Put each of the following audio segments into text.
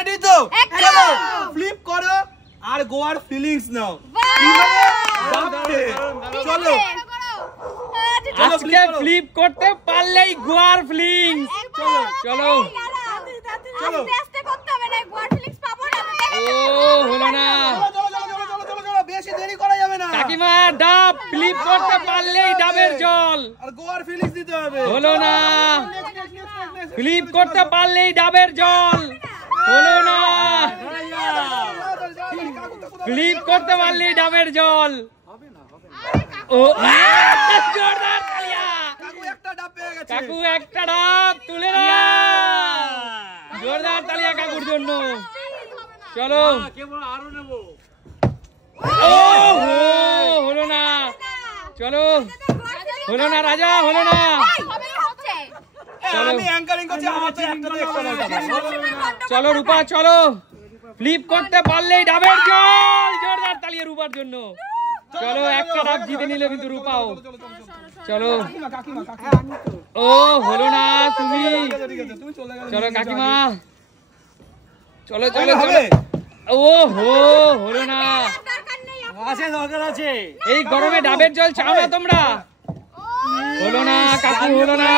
Ready তো? চলো flip করো আর গোয়ার ফিলিংস নাও। চলো আজকে ফ্লিপ করতে পারলেই গোয়ার ফিলিংস। চলো চলো চলো ও হলো না বেশি দেরি করা যাবে না। কাকিমা ডাব ফ্লিপ করতে পারলেই ডাবের জল। আর গোয়ার ফিলিংস দিতে হবে। হলো না ফ্লিপ করতে পারলেই ডাবের জল। হলো না ফ্লিপ করতে পারলেই ডাবের জল। ও জোরদার তালিয়া। কাকু একটা ডাব পেয়ে গেছে। কাকু একটা ডাব তুলে না। জোরদার তালিয়া কাকুর জন্য। চলো আরো নেব। ও হলো না। চলো হলো না রাজা, হলো না। আমি অ্যাঙ্কারিং করছি, আমার তো একটা চলো রূপা চলো ফ্লিপ করতে পারলেই ডাবের জল। জোরদার তালিয়া রূপার জন্য। চলো একটা ডাব জিতে নিলে কিন্তু রূপাও। চলো ও হলো না তুমি। চলো কাকিমা চলো চলো চলো। ও হলো না। আছে দরকার আছে। এই গরমে ডাবের জল চাও না তোমরা? হলো না কাকু, হলো না।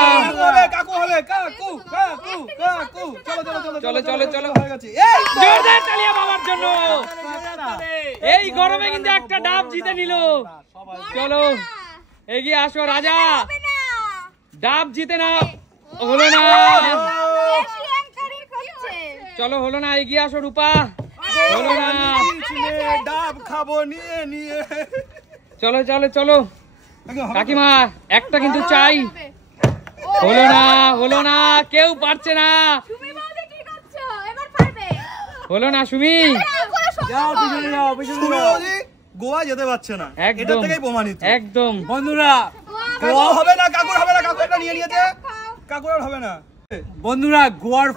কাকু হবে কাকু কাকু কাকু। চলো চলো চলো চলো চলো চলো। হয়ে গেছে। এই জোরদার তালিয়া বাবার জন্য। এই গরমে কিন্তু একটা ডাব জিতে নিল। চলো এগিয়ে আসো রাজা, ডাব জিতে না। হলো না। চলো হলো না, এগিয়ে আসো রূপা। হলো না। ডাব খাবো নিয়ে নিয়ে। চলো চলো চলো কাকিমা একটা কিন্তু চাই। হলো না হলো না, কেউ পারছে না। হলো না সুমি। যাও পিছনে যাও, পিছনে যাও। গোয়া যেতে পারছে না, এটা একদম থেকেই প্রমাণিত। একদম বন্ধুরা গোয়া হবে না, কাকুর হবে না। কাকু এটা নিয়ে নিয়েছে, কাকুর আর হবে না। বন্ধুরা গোয়ার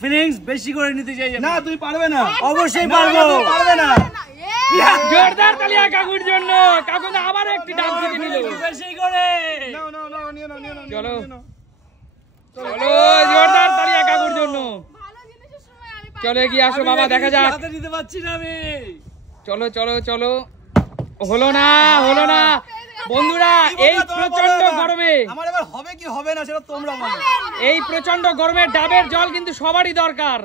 ফিলিংস বেশি করে নিতে চাই না তুই পারবে না। অবশ্যই না, পারবো। তুই পারবে না। জোরদার তালিয়া কাকুর জন্য। কাকু তো আবার একটি ডাব জিতে নিল। বেশি করে নাও নাও নাও নিয়ে নাও নিয়ে নাও। চলো চলো জোরদার তালিয়া কাকুর জন্য। চলো এগিয়ে আসো বাবা, দেখা যাক। হাতে নিতে পারছি না আমি। চলো চলো চলো। হলো না হলো না বন্ধুরা, এই প্রচন্ড গরমে, আমার এবার হবে কি হবে না সেটা তোমরা বলো। এই প্রচন্ড গরমে ডাবের জল কিন্তু সবারই দরকার।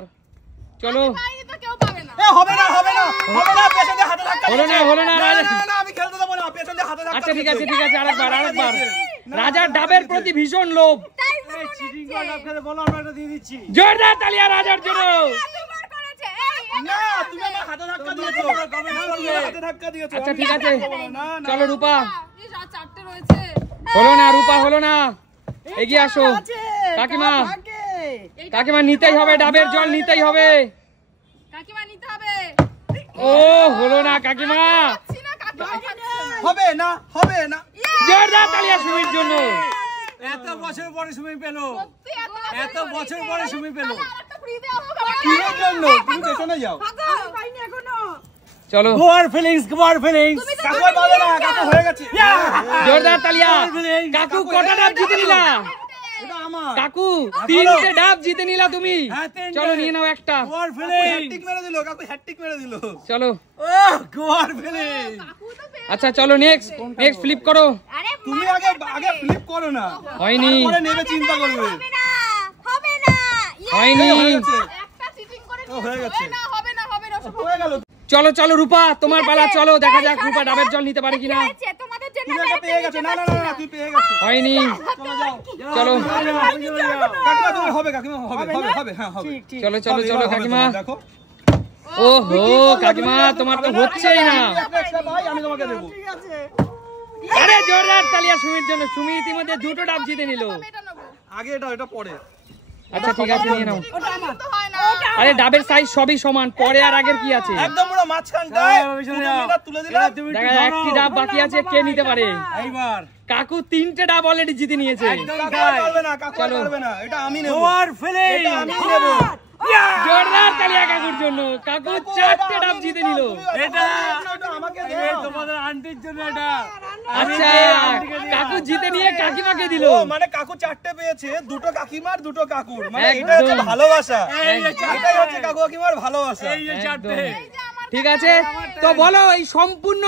চলো এ হবে না হবে না হবে না, পেছনে হাতে ধাক্কা হলো না হলো না না রাজা। না না আমি খেলতে দেব না, পেছনে হাতে ধাক্কা। আচ্ছা ঠিক আছে ঠিক আছে, আরেকবার আরেকবার। রাজার ডাবের প্রতি ভীষণ লোভ। চিটিং করে ডাব খেলে বলো, আমরা এটা দিয়ে দিচ্ছি। জোরদার তালিয়া রাজার জন্য। না তুমি আমার হাতে ধাক্কা দিয়েছো, তুমি হাতে ধাক্কা দিয়েছো। আচ্ছা ঠিক আছে না না চলো রূপা। হলো না রূপা, হলো না। এগিয়ে আসো কাকিমা, কাকিমা নিতেই হবে, ডাবের জল নিতেই হবে। ও হলো না কাকিমা। হবে না হবে না। জোরদার তালিয়া সুমির জন্য। এত বছর পরে সুমি পেলো, এত বছর পরে সুমি পেলো। কিসের জন্য? তুমি পেছনে যাও। চলো গোয়ার ফিলিংস, গোয়ার ফিলিংস। কাকু আর পাবে না, কাকু হয়ে গেছে। জোরদার তালিয়া। কাকু কটা ডাব জিতে নিলা? এটা আমার কাকু তিনটে ডাব জিতে নিলা তুমি। হ্যাঁ, তিনটে। চলো নিয়ে নাও একটা। গোয়ার ফিলিংস। হ্যাটট্রিক মেরে দিল, কাকু হ্যাটট্রিক মেরে দিল। চলো গোয়ার ফিলিংস। আচ্ছা চলো নেক্সট নেক্সট ফ্লিপ করো। তুমি আগে আগে ফ্লিপ করো না, হয়নি তারপরে নেবে চিন্তা করবে। হয়নি। হয়ে গেছে ও হয়ে গেছে হয়ে গেল। চলো চলো রূপা তোমার পালা, চলো দেখা যাক রূপা ডাবের জল নিতে পারে কিনা। তুমি একটা পেয়ে গেছো। না না না না তুই পেয়ে গেছো। হয়নি। চলো কাকিমা তোমার হবে, কাকিমা হবে হবে হবে হ্যাঁ হবে। চলো চলো চলো হবে, কাকিমা। হবে, দেখো ওহো কাকিমা তোমার তো হচ্ছেই না। একটা ভাই আমি তোমাকে দেব। আরে জোরদার তালিয়া সুমির জন্য। সুমি ইতিমধ্যে দুটো ডাব জিতে নিল। আগে এটা পরে। আচ্ছা ঠিক আছে নিয়ে নাও। আরে ডাবের সাইজ সবই সমান, পরে আর আগের কি আছে? একদম পুরো মাঝখানটায় তুলে দিলাম। দেখা যায় একটি ডাব বাকি আছে, কে নিতে পারে? এইবার কাকু তিনটে ডাব অলরেডি জিতে নিয়েছে। কাকু আর পারবে না, কাকু আর পারবে না। এটা আমি নেব। গোয়ার ফিলিংস। এটা আমি নেব। জোরদার তালিয়া কাকুর কাকুর জন্য। কাকু 4টে ডাব জিতে নিল। এটা আমাকে তোমাদের আন্টির জন্য এটা। আচ্ছা, কাকু জিতে নিয়ে কাকিমাকে দিল। মানে কাকু 4টে পেয়েছে, 2টো কাকিমার 2টো কাকুর, মানে একদম। এটা হচ্ছে ভালোবাসা। এই যে এটাই হচ্ছে কাকু কাকিমার ভালোবাসা। এই যে 4টে। ঠিক আছে, তো বলো এই সম্পূর্ণ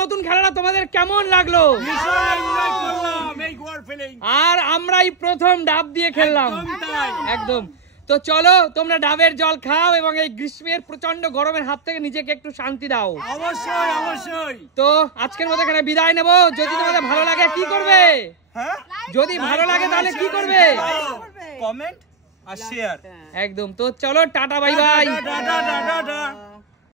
নতুন খেলাটা তোমাদের কেমন লাগলো? আর আমরাই প্রথম ডাব দিয়ে খেললাম। একদম। তো চলো তোমরা ডাবের জল খাও এবং এই গ্রীষ্মের প্রচন্ড গরমের হাত থেকে নিজেকে একটু শান্তি দাও। অবশ্যই অবশ্যই। তো আজকের মতো এখানে বিদায় নেব। যদি তোমাদের ভালো লাগে কি করবে? হ্যাঁ, যদি ভালো লাগে তাহলে কি করবে? কমেন্ট আর শেয়ার। একদম। তো চলো tata, bye bye. Tata tata tata.